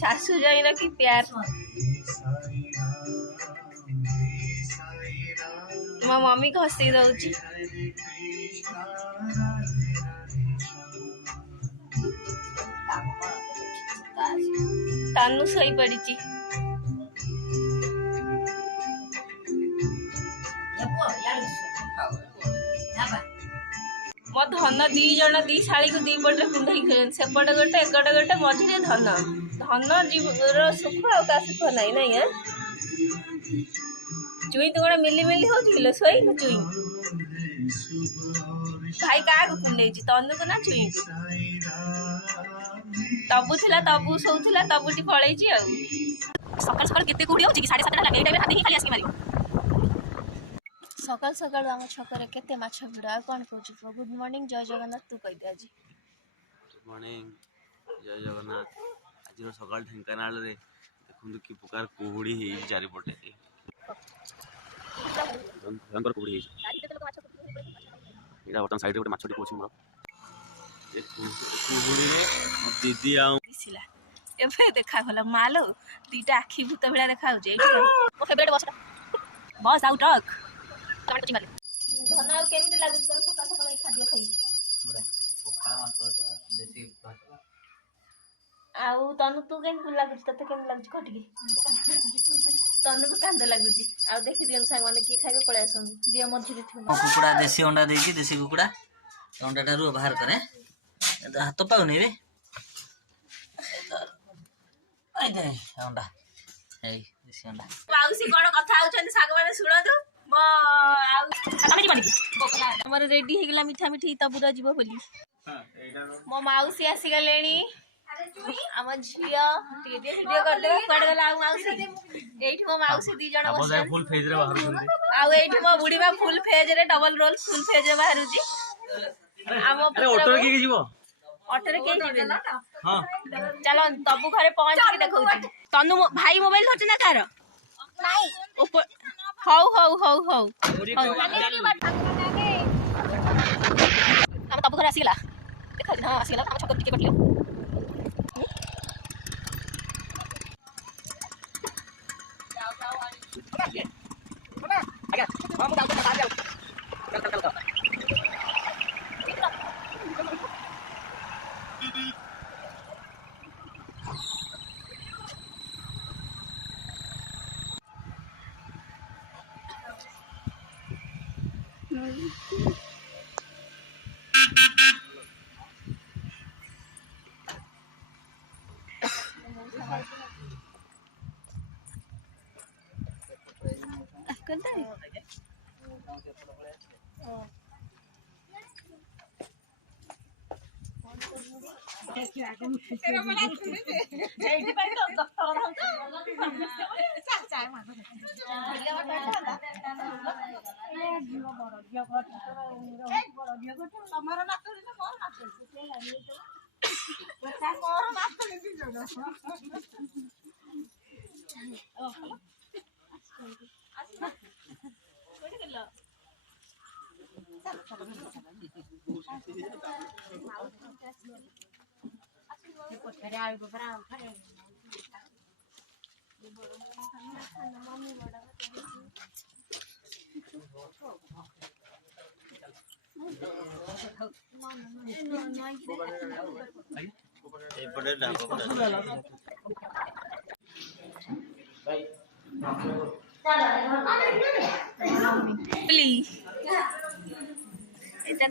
सासू जाइना की प्यार मो मम्मी घसी दउची तानू सोई पड़ी मो धन दी जन दी शाड़ी को दी पटे पिंधई खेल सेपटे गोटे एगटे गोटे मझे धन धन जीवर सुख आ सुख नाई नाई चुई तो गोटे मिली मिली हो सोई चुई भाई क्या कुंडे तनु को ना चुई तबु थिला तबु सोउथिला तबुटी पळै छी आ सकाळ सकाळ केते कुडी होची कि 7:30 लागे टाइम हाथी खाली आसी मारियो सकाळ सकाळ आम छकरे केते माछ भिड़ा कोन कहू गुड मॉर्निंग जय जगन्नाथ तू कह दे आज गुड मॉर्निंग जय जगन्नाथ आज सकाळ ढेंकानाल रे देखु कि प्रकार कुहुड़ी हे चारिपटे भयंकर कुहुड़ी हे इडा बटन साइड रे माछटी कोछि मोर ए कुहुड़ी रे दीदी आ दिसिला एबे देखा होला मालो दीटा आखी भूत भेला देखा हो जे मो फेवरेट बस आउट टक टमाटो चिंगाले धन आ केमिति लागु तो सका सका खाद्य खाई बड़ा पोखरा माछ देसी भाषा आउ तनु तू केमिति लागु तते केमिति लागु खटिके तनु को कांद लागु आ देखि दियन संग माने की खाइबे पळे आसन दिया मझी रे कुकुड़ा देसी अंडा देकी देसी कुकुड़ा अंडाटा रु बाहर करे हाथ पाउनी बे आई दे अंडा ए देसी अंडा माउसी कोन कथा आउछन साग माने सुनो तो मो आउ हम जी बनी हमर रेडी हे गेला मिठा मिठी तबुरा जीवो बोली हां एडा मो माउसी आसी गलेनी आम झिया वीडियो कर दे पड़ गला माउसी एठी मो माउसी दी जण बस फुल फेज रे बाहर आ एठी मो बुढ़ी बा फुल फेज रे डबल रोल फुल फेज रे बाहर जी आम अरे ऑटो रे के जीवो ऑटो रे के जीवे हां चलो तबु घरे पहुंच के देखौ तनु भाई मोबाइल धरछ ना कार नाही ऊपर हौ हौ हौ हौ हम तबु घरे आसीला देखा हां आसीला हम छक टिके बटलियो करता है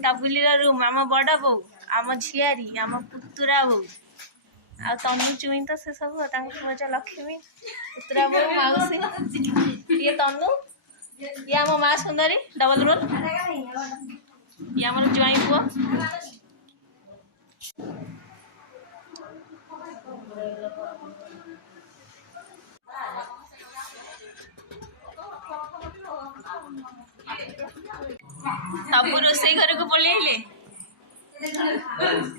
तबुली रूम आम बड़ बो आम झियारी आम पुतुरा बो आ तनु चुई तो से सब पूजा लक्ष्मी पुतुरा बो माउसी ये तनु ये आम माँ सुंदरी डबल रोल ये आम ज्वाई पुओ तबु रोसे घर को पलैले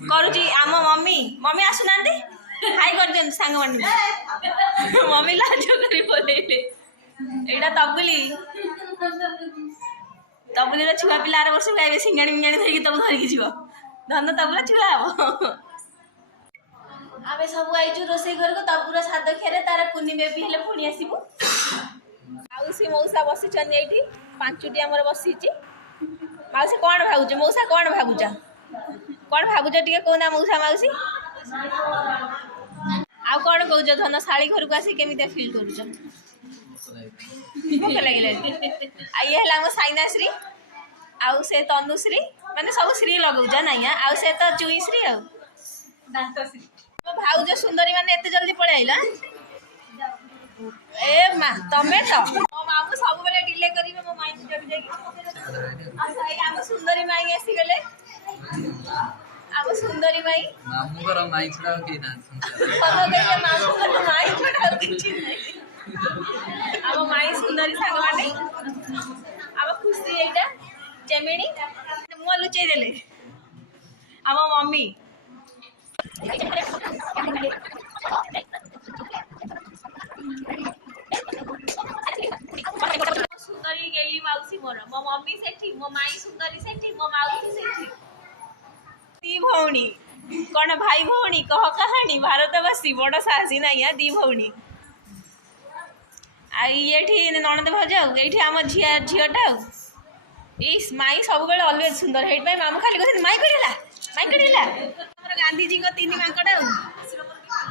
करुची आम मम्मी मम्मी आसुना हाई कर दियन सांग मन मम्मी लाज करी पलैले एटा तबुली तबुली छुआ पिला आर वर्ष खाइबे सिंगाणी मिंगाणी धरिकी तब धरिकी जीव धन तबुरा छुआ हम आमे सब आइचु रोसे घर को तबुरा साद खेरे तार कुनी बेबी हेले पुणी आसीबु माउसी मौसा बसिछन एठी पांचटी हमर बसिछि माउसी कोन भाबुछ मौसा कोन भाबुछ टिके कोना मौसा माउसी आ कोन कहउछ धन साली घर को आसी केमिते फील करूछ भूख लागिला आ ये हला हम साइनाश्री आउ से तनुश्री माने सब श्री लगाउछ नाही आउ से तो चुईश्री आ दांतश्री मो भाउज सुंदरी माने एते जल्दी पळे आइला ए मा तमे तो मो मामू सब बेले डिले करिवे मो माई जब जाकी आ सही हम सुंदरी माई आसी गेले हम सुंदरी माई मामू कर माई छड़ा के ना पता गए मामू कर माई छड़ा किछि नहीं हम माई सुंदरी संग माने हम खुशी एटा चेमेनी मुआ लुचै देले हम मम्मी सुंदरी गेली माउसी मोर मो मम्मी सेठी मो माई सुंदरी सेठी मो माउसी सेठी दी भौणी कौन भाई भौणी कह कहानी भारतवासी बड़ साहसी नहीं है दी भौणी आई ये नणंद भज ये आम झीटा इस माई सब बेले अलवेज सुंदर हेट पाई मामू खाली कहते माई कड़ेला हमर गांधीजी को तीन मांकड़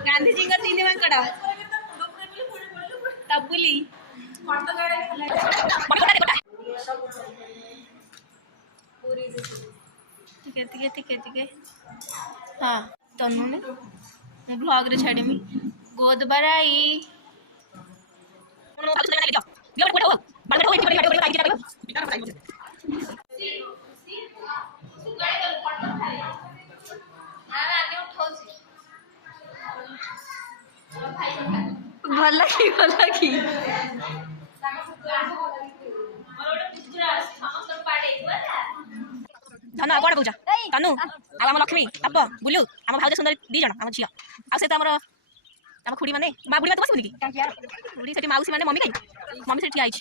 गांधीजी को तीन मांकड़ तबुली ठीक है हाँ तनु ने मु ब्लॉग रे छाड़ीमी गोद बराई भला की धन कौन पूछा तनु आम लक्ष्मी आप बुलू आम भाज सुंदर दी जन आम झी आ से आम खुड़ी माने मा बुढ़ी बस बोली खुड़ी से माउसी माने मम्मी कहीं मम्मी से ठिया आइछ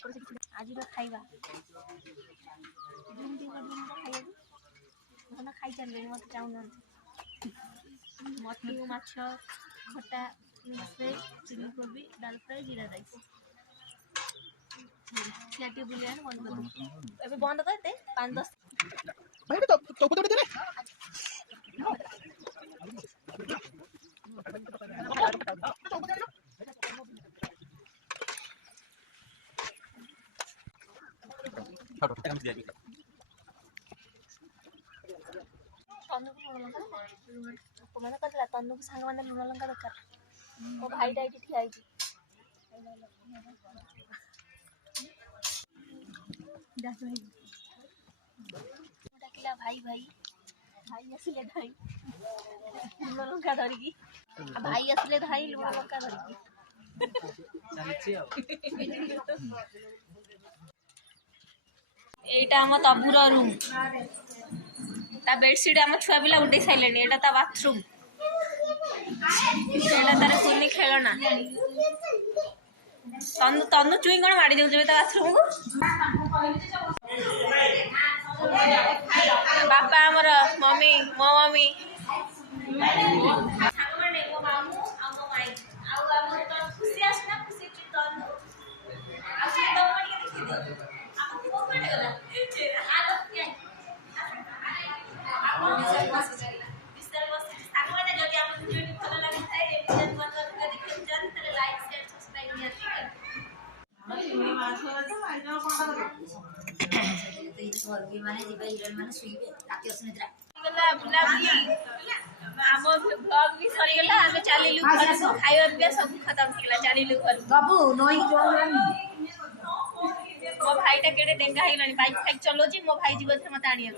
आज खाइबा धन खाई चलबे मत चाउन मटली माछ खटा मिक्स चिली कोबी दाल फ्राई जीरा राइस सियाटी बुलियन बंद कर अबे बंद कर दे 5-10 भाई तो दे दे तनु को सांग मैंने लुण लंका दरकार मो भाईटा ये ठिया डाकिला भाई भाई भाई आसिले धाई लुण लंका धरिकी भाई आसिले धाई लुण लंका धरिकी एटा हम तबुर रूम ता बेडशीट आम छुआ पिला उठे सारे एटा ता बाथरूम एटा तार कुनी खेलना तनु तनु चुई कौन माड़ी दे बाथरूम को बापा आमर मम्मी मो मम्मी मो भाईटा केड़े डेंगा बाइक फाइक चलो मो भाई जीव मत आनिया